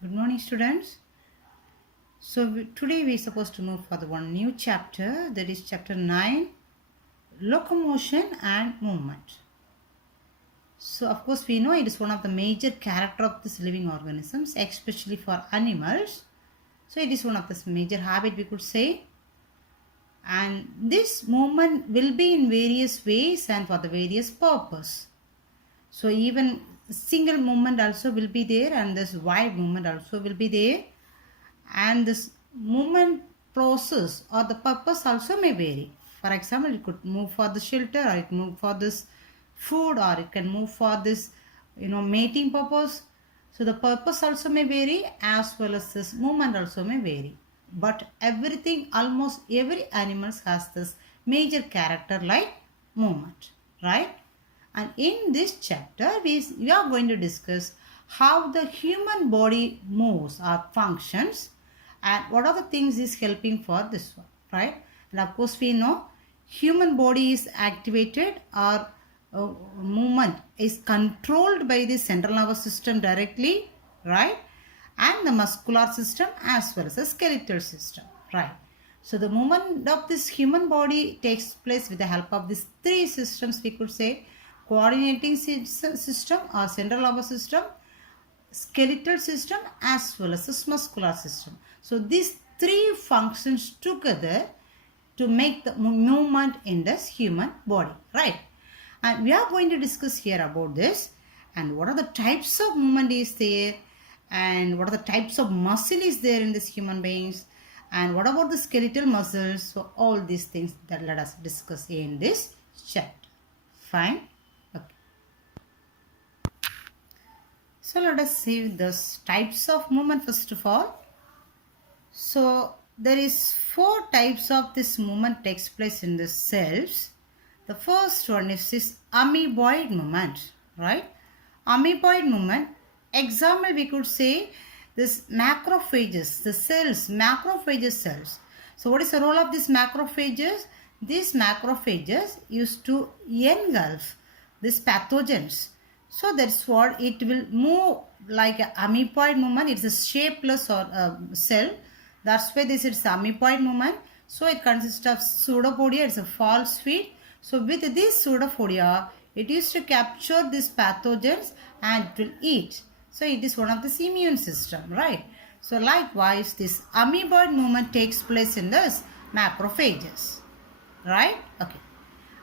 Good morning, students. Today we are supposed to move for the one new chapter, that is chapter 9, Locomotion and Movement. So of course we know it is one of the major character of these living organisms, especially for animals. So it is one of the major habit we could say. And this movement will be in various ways and for the various purpose. So even single movement also will be there, and this wide movement also will be there, and this movement process or the purpose also may vary. For example, it could move for the shelter, or it move for this food, or it can move for this mating purpose. So the purpose also may vary, as well as this movement also may vary. But everything, almost every animal has this major character like movement, right? And in this chapter, we are going to discuss how the human body moves or functions, and what are the things is helping for this one, right? And of course, we know human body is activated, or movement is controlled by the central nervous system directly, right? And the muscular system as well as the skeletal system, right? So the movement of this human body takes place with the help of these three systems, we could say: coordinating system or central nervous system, skeletal system, as well as the muscular system. So these three functions together to make the movement in this human body, right? And we are going to discuss here about this, and what are the types of movement is there, and what are the types of muscle is there in this human beings, and what about the skeletal muscles. So all these things that let us discuss in this chapter. Fine. So let us see the types of movement first of all. So there is 4 types of this movement takes place in the cells. The first one is this amoeboid movement, right? Amoeboid movement, example we could say this macrophages, the cells, macrophages cells. So what is the role of these macrophages? These macrophages used to engulf these pathogens. So that's what it will move like an amoeboid movement. It's a shapeless or cell. That's why this is amoeboid movement. So it consists of pseudopodia. It's a false feet. So with this pseudopodia, it used to capture these pathogens and it will eat. So it is one of the immune system, right? So likewise, this amoeboid movement takes place in this macrophages, right? Okay.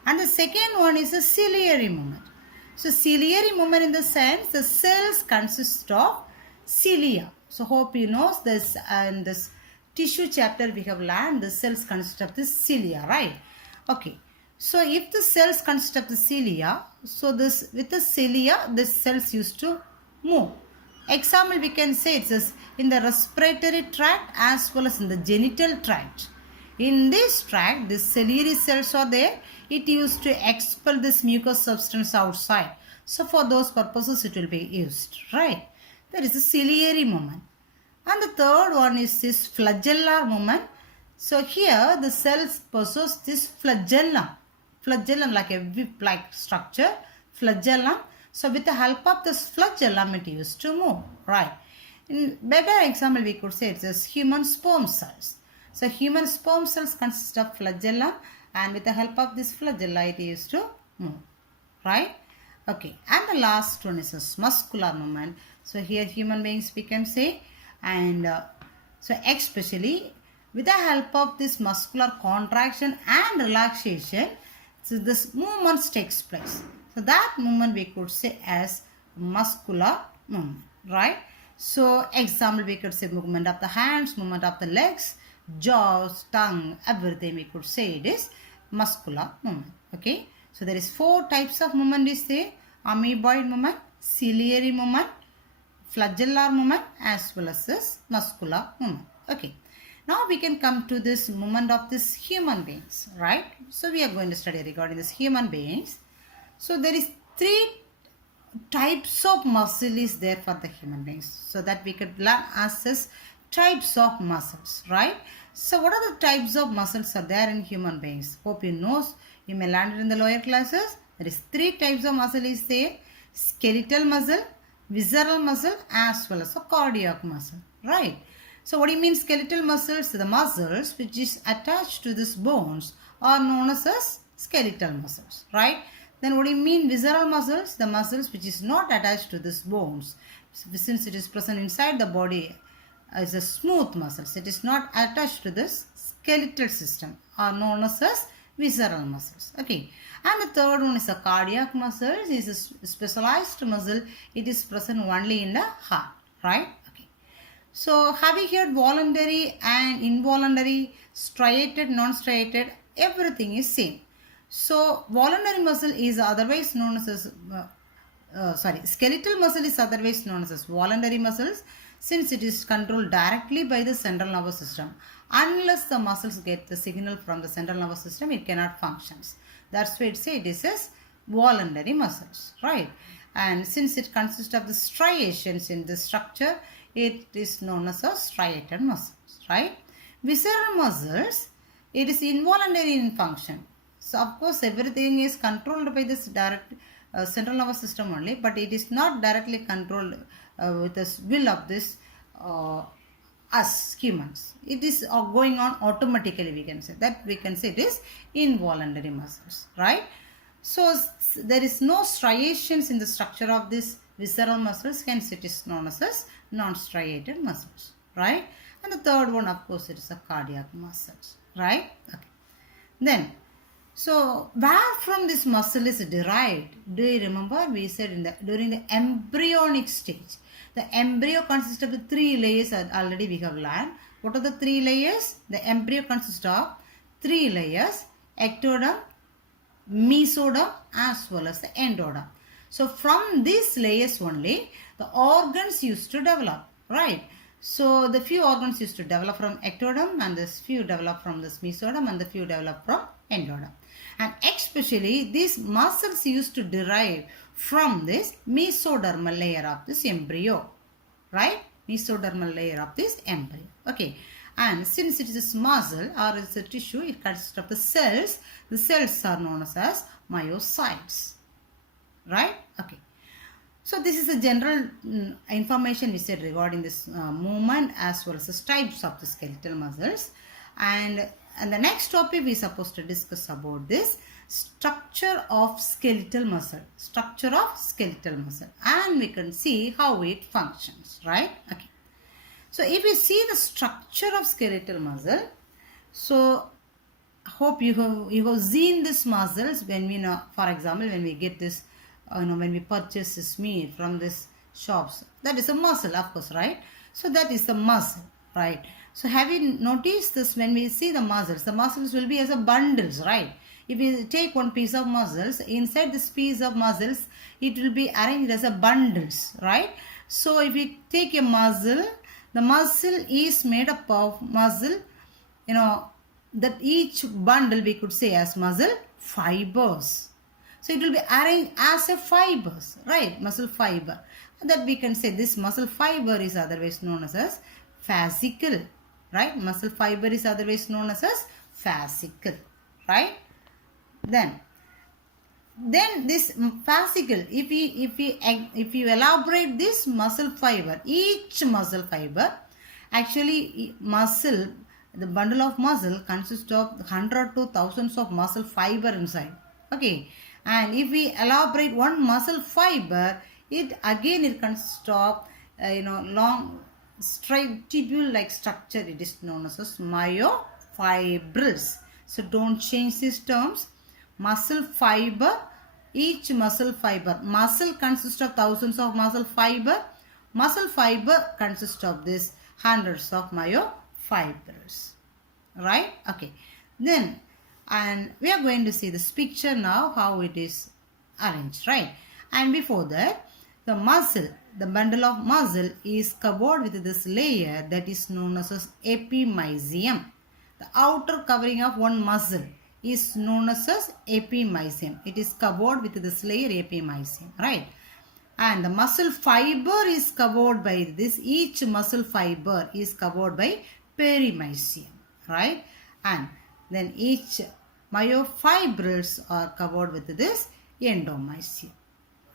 And the second one is a ciliary movement. So ciliary movement in the sense the cells consist of cilia. So hope you know this, and this tissue chapter we have learned the cells consist of the cilia, right? Okay. So if the cells consist of the cilia, so this with the cilia the cells used to move. Example we can say it's in the respiratory tract as well as in the genital tract. In this tract, the ciliary cells are there. It used to expel this mucous substance outside. So for those purposes it will be used, right? There is a ciliary movement. And the third one is this flagellar movement. So here the cells possess this flagellum. Flagellum like a whip-like structure. Flagellum. So with the help of this flagellum it used to move, right? In better example we could say it's human sperm cells. So human sperm cells consist of flagellum, and with the help of this flagella it used to move, right? Okay, and the last one is a muscular movement. So here human beings we can say, and so especially with the help of this muscular contraction and relaxation, so this movement takes place. So that movement we could say as muscular movement, right? So example we could say movement of the hands, movement of the legs, jaws, tongue, everything we could say it is muscular movement. Okay, so there is 4 types of movement is there: amoeboid movement, ciliary movement, flagellar movement, as well as this muscular movement. Okay, now we can come to this movement of this human beings, right? So we are going to study regarding this human beings. So there is 3 types of muscle is there for the human beings, so that we could learn as types of muscles, right? So what are the types of muscles are there in human beings? Hope you know, you may learn it in the lower classes. There is 3 types of muscle is there: skeletal muscle, visceral muscle as well as the cardiac muscle, right? So what do you mean skeletal muscles? The muscles which is attached to these bones are known as skeletal muscles, right? Then what do you mean visceral muscles? The muscles which is not attached to these bones. Since it is present inside the body as a smooth muscles, it is not attached to this skeletal system, are known as visceral muscles. Okay. And the third one is the cardiac muscles. It is a specialized muscle. It is present only in the heart, right? Okay. So have you heard voluntary and involuntary, striated, non-striated? Everything is same. So voluntary muscle is otherwise known as skeletal muscle is otherwise known as voluntary muscles, since it is controlled directly by the central nervous system. Unless the muscles get the signal from the central nervous system, it cannot function. That's why it says it is as voluntary muscles, right? And since it consists of the striations in the structure, it is known as striated muscles, right? Visceral muscles, it is involuntary in function. So of course everything is controlled by this direct central nervous system only, but it is not directly controlled with the will of this us humans. It is going on automatically, we can say. That we can say it is involuntary muscles, right? So there is no striations in the structure of this visceral muscles, hence it is known as non-striated muscles, right? And the third one, of course, it is the cardiac muscles, right? Okay. Then, so where from this muscle is derived? Do you remember? We said during the embryonic stage. The embryo consists of the 3 layers already we have learned. What are the 3 layers? The embryo consists of 3 layers: ectoderm, mesoderm as well as the endoderm. So from these layers only the organs used to develop, right? So the few organs used to develop from ectoderm, and this few develop from this mesoderm, and the few develop from endoderm. And especially these muscles used to derive from this mesodermal layer of this embryo, right? Mesodermal layer of this embryo. Okay. And since it is a muscle or it's a tissue, it consists of the cells. The cells are known as myocytes, right? Okay. So this is the general information we said regarding this movement as well as the types of the skeletal muscles. And the next topic we are supposed to discuss about this structure of skeletal muscle. Structure of skeletal muscle. And we can see how it functions, right? Okay. So if we see the structure of skeletal muscle, so hope you have seen these muscles when we know, for example, when we get this, when we purchase this meat from this shops, that is a muscle, of course, right? So that is the muscle, right? So have you noticed this? When we see the muscles will be as a bundles, right? If you take one piece of muscles, inside this piece of muscles, it will be arranged as a bundles, right? So if you take a muscle, the muscle is made up of muscle, that each bundle we could say as muscle fibers. So it will be arranged as a fibers, right? Muscle fiber. That we can say this muscle fiber is otherwise known as fascicle, right? Muscle fiber is otherwise known as fascicle, right? Then this fascicle, if you elaborate this muscle fiber, each muscle fiber, actually muscle, the bundle of muscle consists of 100 to thousands of muscle fiber inside. Okay, and if we elaborate one muscle fiber, it consists of long straight tubule like structure. It is known as myofibrils. So don't change these terms. Muscle fiber, each muscle fiber. Muscle consists of thousands of muscle fiber. Muscle fiber consists of this hundreds of myofibrils. Right? Okay. Then, and we are going to see this picture now, how it is arranged, right? And before that, the muscle, the bundle of muscle is covered with this layer that is known as epimysium. The outer covering of one muscle is known as epimysium. It is covered with this layer epimysium, right? And the muscle fiber is covered by this. Each muscle fiber is covered by perimysium, right? And then each myofibrils are covered with this endomysium,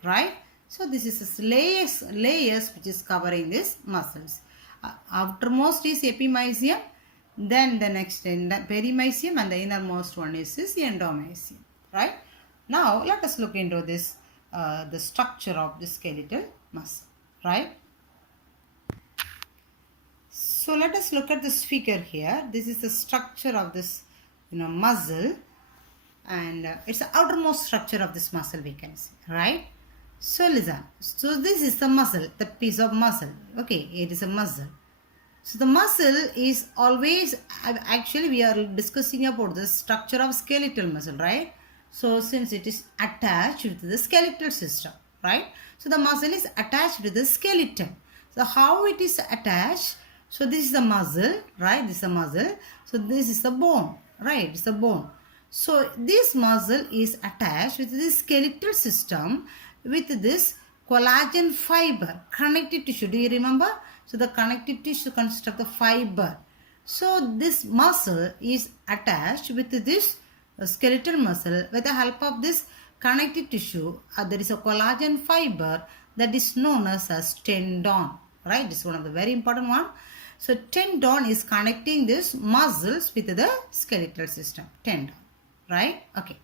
right? So this is this layers which is covering these muscles. Outermost is epimysium, then the next perimysium, and the innermost one is this endomysium, right? Now let us look into this the structure of the skeletal muscle, right? So let us look at this figure here. This is the structure of this muscle, and it's the outermost structure of this muscle we can see, right? So listen, so this is the muscle, the piece of muscle. Okay, it is a muscle. So the muscle is always, actually we are discussing about the structure of skeletal muscle, right? So since it is attached to the skeletal system, right? So the muscle is attached to the skeleton. So how it is attached? So this is the muscle, right? This is the muscle. So this is the bone, right? It's the bone. So this muscle is attached with this skeletal system with this collagen fiber, connective tissue. Do you remember? So the connective tissue consists of the fiber. So this muscle is attached with this skeletal muscle with the help of this connective tissue. There is a collagen fiber that is known as tendon, right? This is one of the very important one. So tendon is connecting these muscles with the skeletal system, tendon, right? Okay.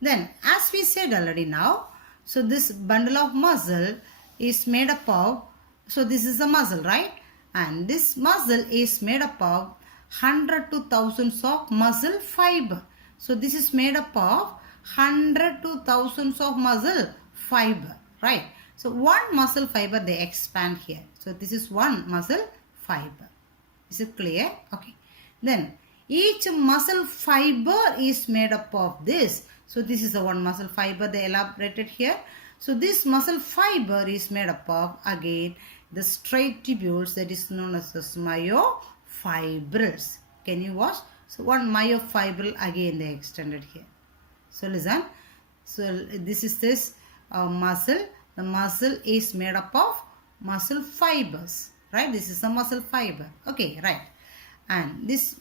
Then as we said already now, so this bundle of muscle is made up of, so this is the muscle, right? And this muscle is made up of 100 to thousands of muscle fiber. So this is made up of 100 to thousands of muscle fiber, right? So one muscle fiber they expand here. So this is one muscle fiber. Is it clear? Okay. Then each muscle fiber is made up of this. So this is the one muscle fiber they elaborated here. So this muscle fiber is made up of, again, the straight tubules that is known as the myofibrils. Can you watch? So one myofibril again they extended here. So listen. So this is this muscle. The muscle is made up of muscle fibers, right? This is the muscle fiber. Okay, right. And this,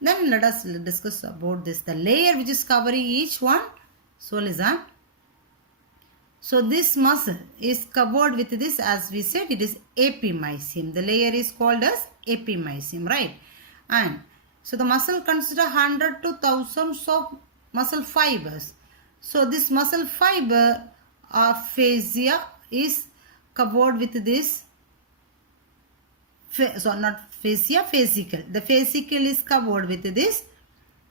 then let us discuss about this, the layer which is covering each one. So listen. So this muscle is covered with this, as we said, it is epimysium. The layer is called as epimysium, right? And so the muscle consists of 100 to thousands of muscle fibers. So this muscle fiber or fascia is covered with this, so not fascia, fascicle. The fascicle is covered with this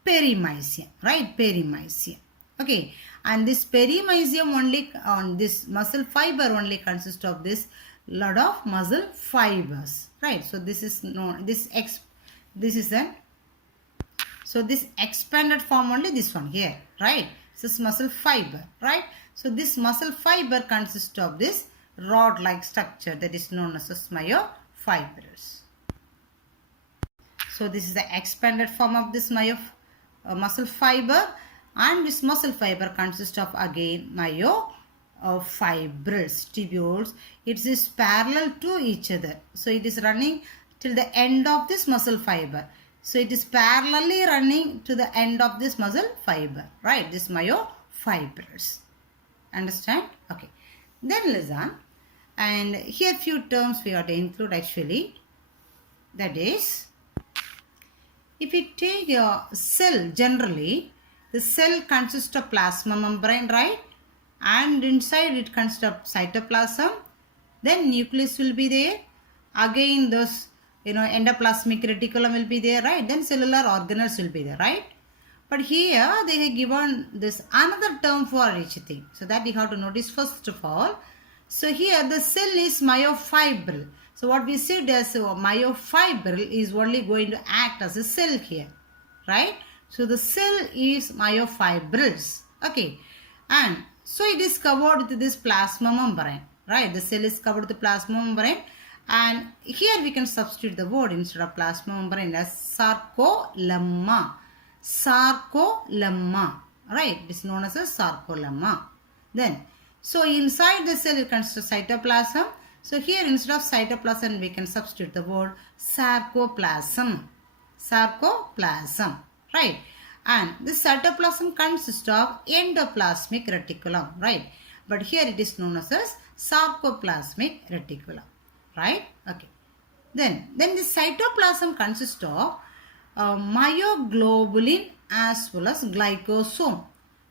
perimysium, right? Perimysium. Okay. And this perimysium only, on this muscle fiber only consists of this lot of muscle fibers, right? So this is known, this is an, so this expanded form only, this one here, right? This is muscle fiber, right? So this muscle fiber consists of this rod-like structure that is known as myofibrils. So this is the expanded form of this muscle fiber, and this muscle fiber consists of, again, myofibrils, tubules. It is parallel to each other. So it is running till the end of this muscle fiber. So it is parallelly running to the end of this muscle fiber, right? This myofibrils. Understand? Okay. Then listen. And here few terms we have to include actually. That is, if we take a cell generally, the cell consists of plasma membrane, right? And inside it consists of cytoplasm. Then nucleus will be there. Again those, endoplasmic reticulum will be there, right? Then cellular organelles will be there, right? But here they have given this another term for each thing. So that you have to notice first of all. So here the cell is myofibril. So what we said as myofibril is only going to act as a cell here, right? So the cell is myofibrils. Okay. And so it is covered with this plasma membrane, right? The cell is covered with the plasma membrane. And here we can substitute the word instead of plasma membrane as sarcolemma. Sarcolemma, right? It is known as a sarcolemma. Then, so inside the cell it consists of cytoplasm. So here instead of cytoplasm we can substitute the word sarcoplasm. Sarcoplasm, right? And this cytoplasm consists of endoplasmic reticulum, right? But here it is known as sarcoplasmic reticulum. Right? Okay. Then the cytoplasm consists of myoglobulin as well as glycosome.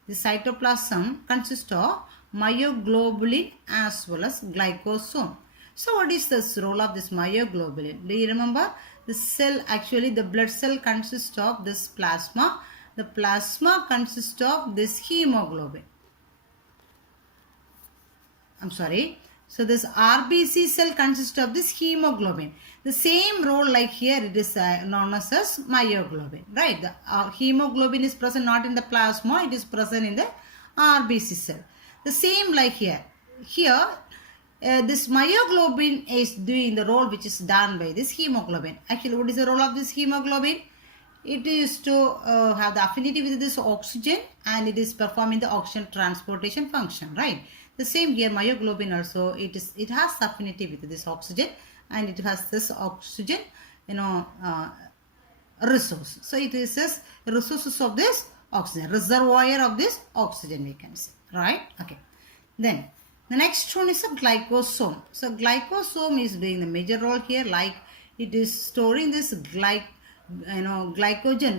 The cytoplasm consists of myoglobulin as well as glycosome. So what is the role of this myoglobulin? Do you remember? The cell, actually the blood cell consists of this plasma. The plasma consists of this hemoglobin. So this RBC cell consists of this hemoglobin. The same role like here it is known as myoglobin. Right? The hemoglobin is present not in the plasma, it is present in the RBC cell. The same like here. Here this myoglobin is doing the role which is done by this hemoglobin. Actually, what is the role of this hemoglobin? It is to have the affinity with this oxygen and it is performing the oxygen transportation function. Right? The same here, myoglobin also, it has affinity with this oxygen and it has this oxygen, resource. So it is this resources of this oxygen, reservoir of this oxygen we can say. Right? Okay. Then the next one is a glycosome. So glycosome is doing the major role here, like it is storing this glycogen,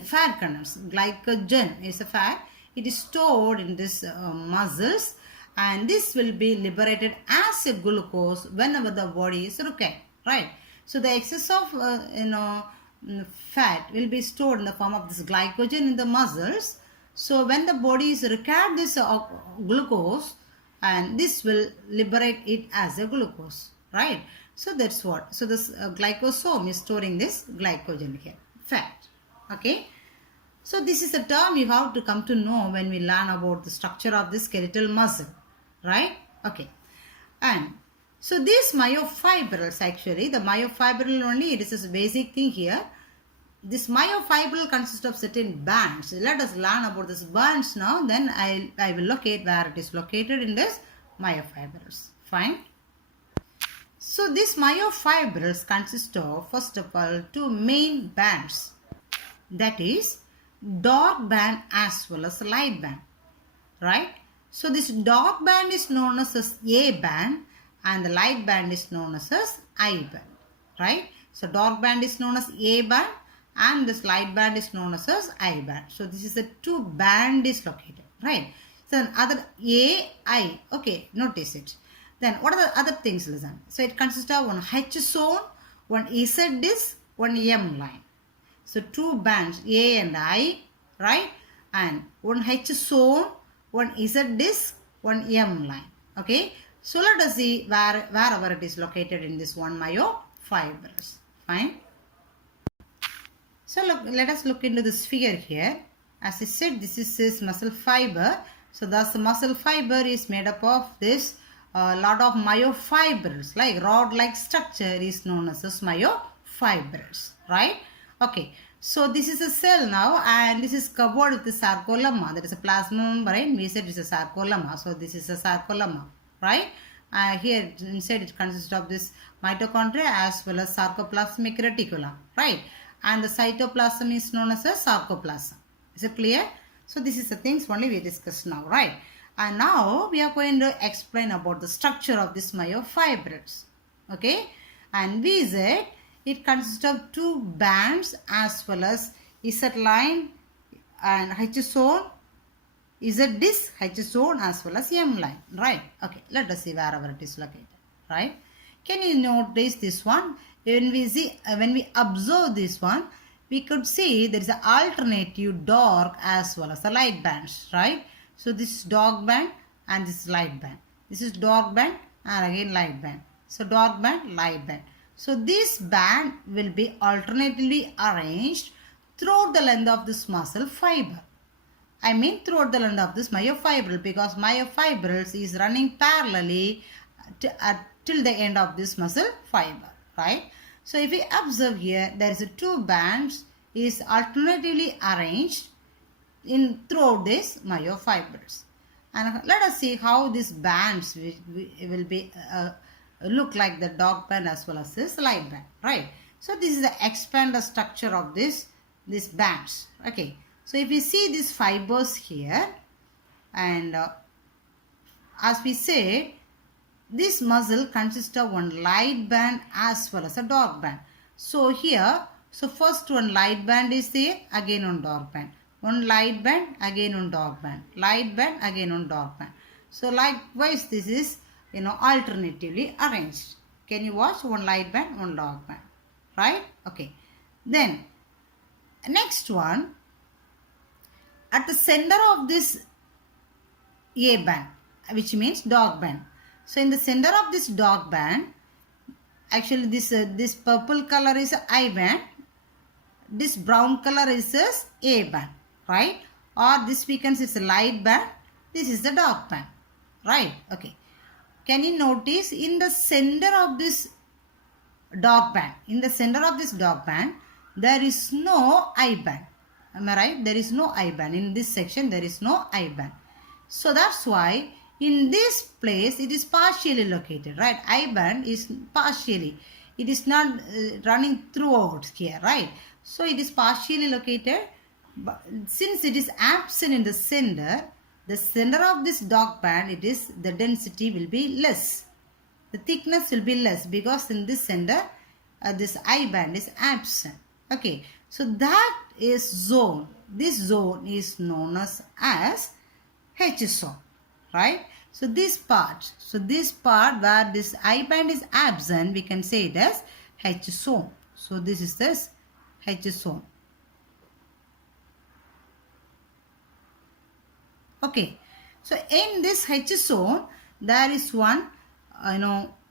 fat kernels. Glycogen is a fat. It is stored in this muscles. And this will be liberated as a glucose whenever the body is required, right? So the excess of fat will be stored in the form of this glycogen in the muscles. So when the body is required this glucose, and this will liberate it as a glucose, right? So that's what. So this glycosome is storing this glycogen here, fat. Okay. So this is a term you have to come to know when we learn about the structure of the skeletal muscle. Right? Okay. And so these myofibrils, actually, the myofibril only, it is a basic thing here. This myofibril consists of certain bands. Let us learn about this bands now. Then I will locate where it is located in this myofibrils. Fine. So these myofibrils consist of, first of all, two main bands. That is dark band as well as light band. Right? So this dark band is known as A band and the light band is known as I band. Right? So dark band is known as A band and this light band is known as I band. So this is the two band is located. Right? So other A, I. Okay, notice it. Then what are the other things? Listen. So it consists of one H zone, one Z disc, one M line. So two bands A and I. Right? And one H zone, one Z disc, one M line. Okay. So let us see wherever it is located in this one myofibrils. Fine. So let us look into the sphere here. As I said, this is this muscle fiber. So thus the muscle fiber is made up of this lot of myofibrils, like rod-like structure is known as this myofibrils. Right? Okay. So this is a cell now and this is covered with the sarcolemma. That is a plasma membrane. We said it is a sarcolemma. So this is a sarcolemma. Right? Here inside it consists of this mitochondria as well as sarcoplasmic reticulum. Right? And the cytoplasm is known as a sarcoplasm. Is it clear? So this is the things only we discussed now. Right? And now we are going to explain about the structure of this myofibrils. Okay? And we said it consists of two bands as well as Z line and H zone, Z disc, H zone as well as M line. Right? Okay. Let us see wherever it is located. Right? Can you notice this one? When we observe this one, we could see there is an alternative dark as well as the light bands. Right? So this is dark band and this is light band. This is dark band and again light band. So dark band, light band. So this band will be alternatively arranged throughout the length of this muscle fiber. I mean throughout the length of this myofibril, because myofibrils is running parallelly till the end of this muscle fiber. Right? So if we observe here, there is a two bands is alternatively arranged throughout this myofibrils. And let us see how these bands will be look like the dark band as well as this light band. Right? So this is the expanded structure of these bands. Okay. So if we see these fibers here, and as we say, this muscle consists of one light band as well as a dark band. So here, so first one light band is there, again on dark band. One light band, again on dark band. Light band, again on dark band. So likewise, this is, alternatively arranged. Can you watch? One light band, one dark band. Right? Okay. Then, next one, at the center of this A band, which means dark band. So in the center of this dark band, actually this purple color is I band, this brown color is A band, right? Or this we can say it's a light band, this is the dark band, right? Okay. Can you notice in the center of this dark band, there is no I band. Am I right? There is no I band. In this section, there is no I band. So that's why in this place, it is partially located, right? I band is partially. It is not running throughout here, right? So it is partially located. But since it is absent in the center of this dark band, the density will be less. The thickness will be less because in this center, this I band is absent. Okay, so that is zone. This zone is known as H zone, right? So this part where this I band is absent, we can say it as H zone. So this is this H zone. Okay, so in this H zone, there is one,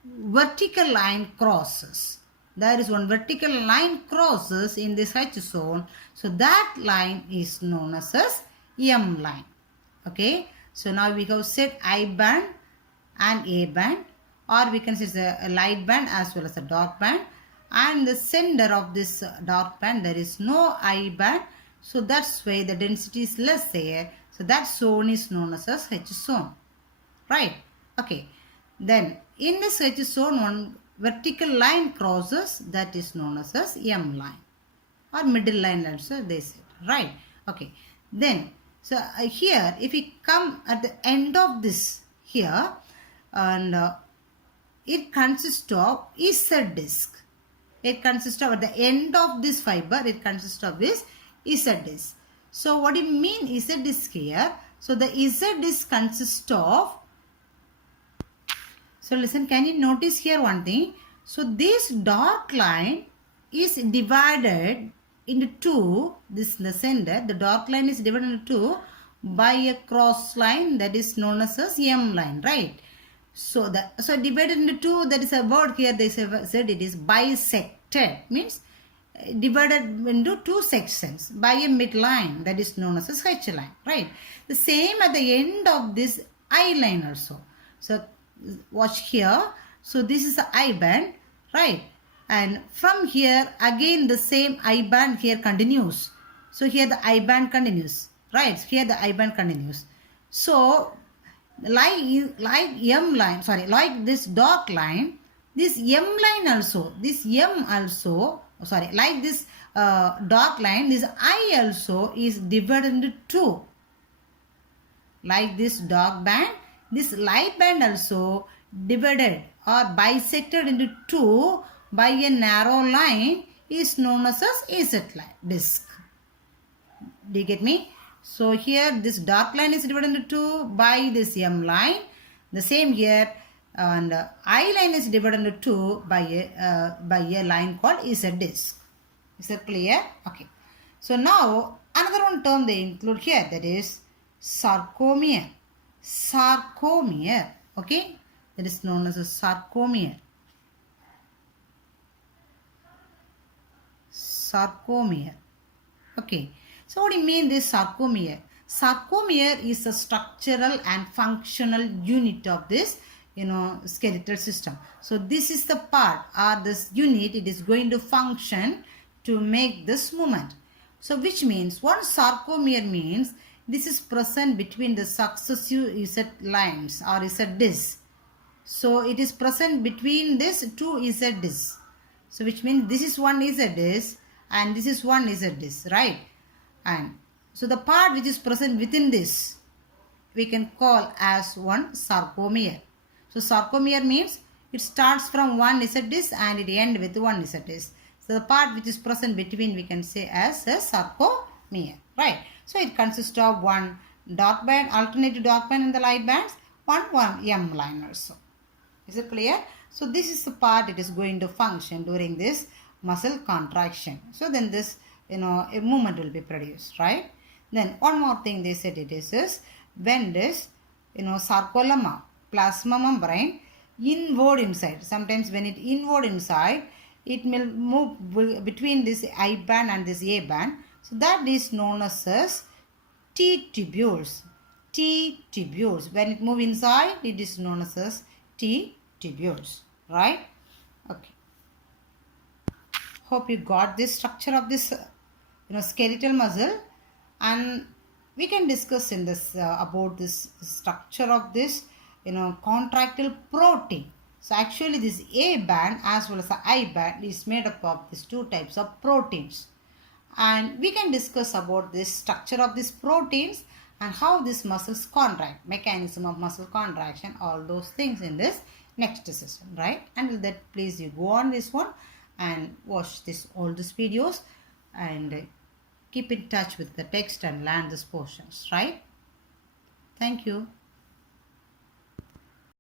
vertical line crosses. There is one vertical line crosses in this H zone. So that line is known as M line. Okay, so now we have said I band and A band, or we can say it's a light band as well as a dark band. And the center of this dark band, there is no I band. So that's why the density is less there. So that zone is known as H zone. Right? Okay. Then in this H zone, one vertical line crosses, that is known as M line. Or middle line also they said. Right? Okay. Then, so here, if we come at the end of this here, and it consists of Z disc. It consists of, at the end of this fiber, it consists of this Z disc. So what do you mean Z disc here? So the Z disc consists of, so listen, can you notice here one thing? So this dark line is divided into two, this in the center, the dark line is divided into two by a cross line that is known as M line, right? So divided into two, that is a word here, they said it is bisected, means divided into two sections by a midline that is known as H line, right? The same at the end of this I line also. So watch here. So this is the I band, right? And from here again the same I band here continues. So here the I band continues, right? Here the I band continues. So like M line, sorry, like this dark line, this M line also, this M also, sorry, like this dark line, this I also is divided into two. Like this dark band, this light band also divided or bisected into two by a narrow line is known as Z line disc. Do you get me? So here this dark line is divided into two by this M line. The same here, and I line is divided into two by a line called Z disc. Is that clear? Okay. So now another one term they include here, that is sarcomere. Sarcomere. Okay. That is known as a sarcomere. Sarcomere. Okay. So what do you mean this sarcomere? Sarcomere is a structural and functional unit of this, skeletal system. So this is the part or this unit, it is going to function to make this movement. So which means one sarcomere means this is present between the successive Z lines or Z discs. So it is present between these two Z discs. So which means this is one Z disc and this is one Z disc, right? And so the part which is present within this, we can call as one sarcomere. So So sarcomere means it starts from one Z disc and it ends with one Z disc. So the part which is present between we can say as a sarcomere, right? So it consists of one dark band, alternative dark band in the light bands, one M line also. Is it clear? So this is the part it is going to function during this muscle contraction. So then this, a movement will be produced, right? Then one more thing they said it is when this, sarcolemma, plasma membrane, inward inside. Sometimes when it inward inside, it will move between this I band and this A band. So that is known as T tubules. T tubules. When it move inside, it is known as T tubules. Right? Okay. Hope you got this structure of this, skeletal muscle, and we can discuss in this about this structure of this, contractile protein. So actually, this A band as well as the I band is made up of these two types of proteins. And we can discuss about this structure of these proteins and how these muscles contract, mechanism of muscle contraction, all those things in this next session, right? Until that, please you go on this one and watch all these videos and keep in touch with the text and learn these portions, right? Thank you.